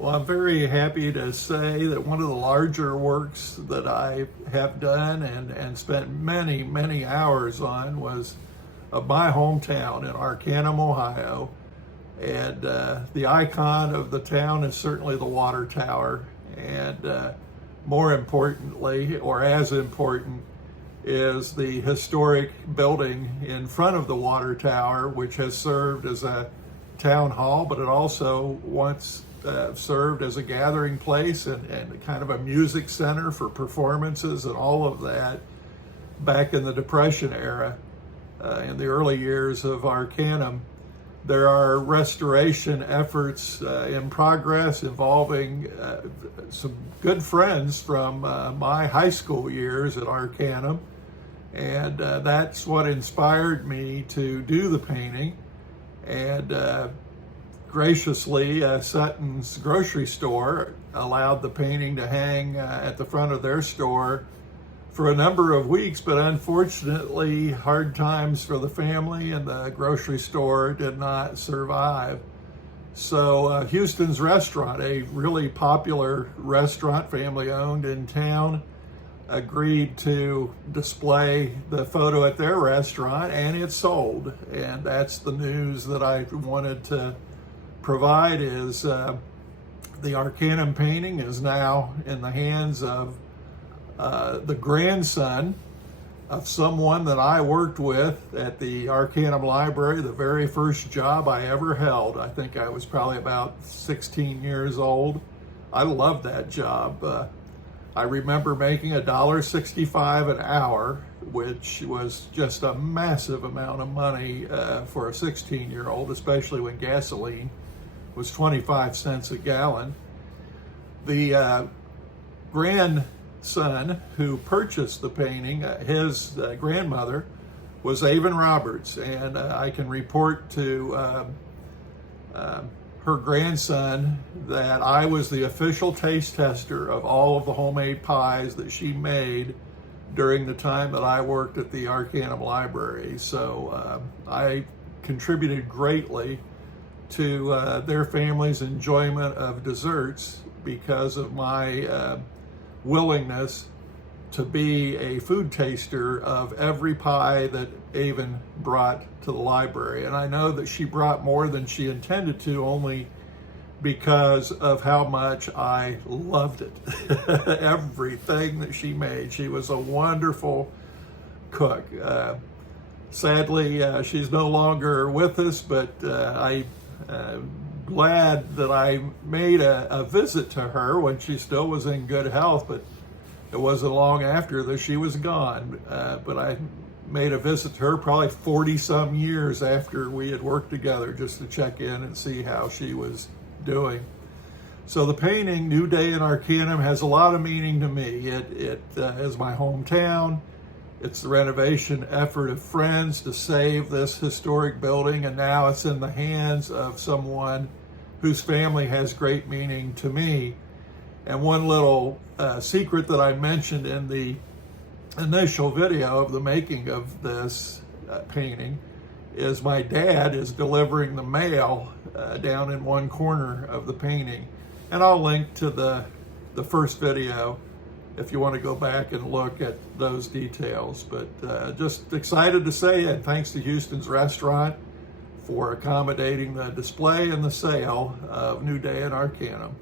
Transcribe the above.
Well, I'm very happy to say that one of the larger works that I have done and spent many, many hours on was of my hometown in Arcanum, Ohio. And the icon of the town is certainly the water tower. And more importantly, or as important, is the historic building in front of the water tower, which has served as a town hall, but it also once served as a gathering place and kind of a music center for performances and all of that back in the Depression era, in the early years of Arcanum. There are restoration efforts in progress involving some good friends from my high school years at Arcanum, and that's what inspired me to do the painting. And graciously, Sutton's grocery store allowed the painting to hang at the front of their store for a number of weeks, but unfortunately, hard times for the family and the grocery store did not survive. So Huston's restaurant, a really popular restaurant, family owned in town, agreed to display the photo at their restaurant, and it sold. And that's the news that I wanted to provide, is the Arcanum painting is now in the hands of the grandson of someone that I worked with at the Arcanum Library, the very first job I ever held. I think I was probably about 16 years old. I loved that job. I remember making $1.65 an hour, which was just a massive amount of money for a 16-year-old, especially when gasoline was 25 cents a gallon. The grandson who purchased the painting, his grandmother was Avon Roberts, and I can report to her grandson that I was the official taste tester of all of the homemade pies that she made during the time that I worked at the Arcanum Library. So I contributed greatly to their family's enjoyment of desserts because of my willingness to be a food taster of every pie that Avon brought to the library. And I know that she brought more than she intended to, only because of how much I loved it. Everything that she made. She was a wonderful cook. Sadly, she's no longer with us, but I'm glad that I made a visit to her when she still was in good health, but it wasn't long after that she was gone. But I made a visit to her probably 40 some years after we had worked together, just to check in and see how she was doing. So the painting, New Day in Arcanum, has a lot of meaning to me. It is my hometown. It's the renovation effort of friends to save this historic building, and now it's in the hands of someone whose family has great meaning to me. And one little secret that I mentioned in the initial video of the making of this painting is my dad is delivering the mail down in one corner of the painting. And I'll link to the first video if you want to go back and look at those details. But just excited to say it. Thanks to Huston's restaurant for accommodating the display and the sale of New Day in Arcanum.